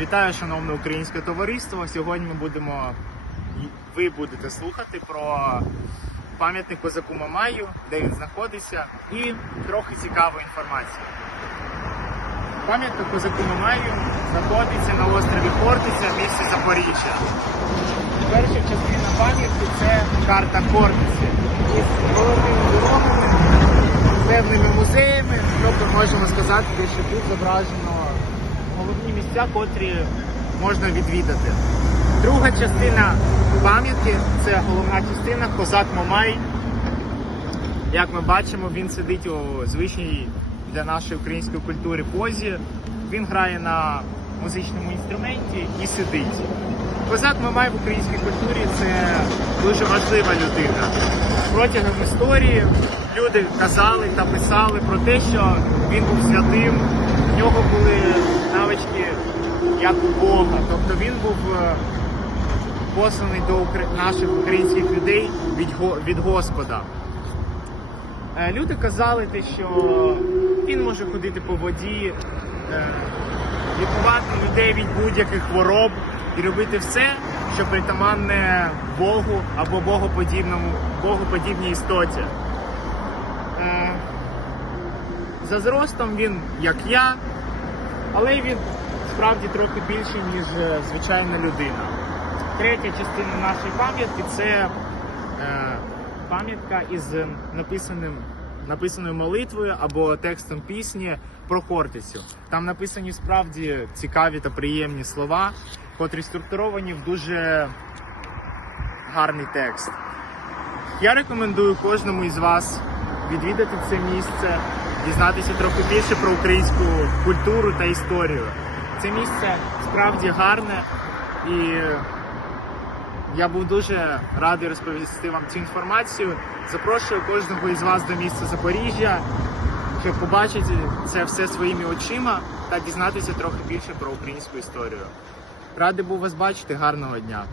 Вітаю, шановне українське товариство. Сьогодні ми будемо ви будете слухати про пам'ятник козаку Мамаю, де він знаходиться, і трохи цікавої інформації. Пам'ятник козаку Мамаю знаходиться на острові Хортиця в місті Запоріжжя. Перша частина пам'ятки це карта Хортиці із головними дорогами, певними музеями. Тобто можемо сказати, що тут зображено головні місця, котрі можна відвідати. Друга частина пам'ятки це головна частина Козак Мамай. Як ми бачимо, він сидить у звичній для нашої української культури позі. Він грає на музичному інструменті і сидить. Козак Мамай в українській культурі це дуже важлива людина. Протягом історії люди казали та писали про те, що він був святим, в нього були навички як Бога. Тобто він був е, посланий до наших українських людей від, від Господа. Е, Люди казали що він може ходити по воді, е, лікувати людей від будь-яких хвороб і робити все, що притаманне Богу або богоподібному, богоподібній істоті. За зростом він як я, але він справді трохи більший, ніж е, звичайна людина. Третя частина нашої пам'ятки це е, пам'ятка із написаним, написаною молитвою або текстом пісні про Хортицю. Там написані справді цікаві та приємні слова, котрі структуровані в дуже гарний текст. Я рекомендую кожному із вас відвідати це місце, дізнатися трохи більше про українську культуру та історію. Це місце справді гарне і я був дуже радий розповісти вам цю інформацію. Запрошую кожного із вас до міста Запоріжжя, щоб побачити це все своїми очима та дізнатися трохи більше про українську історію. Радий був вас бачити. Гарного дня!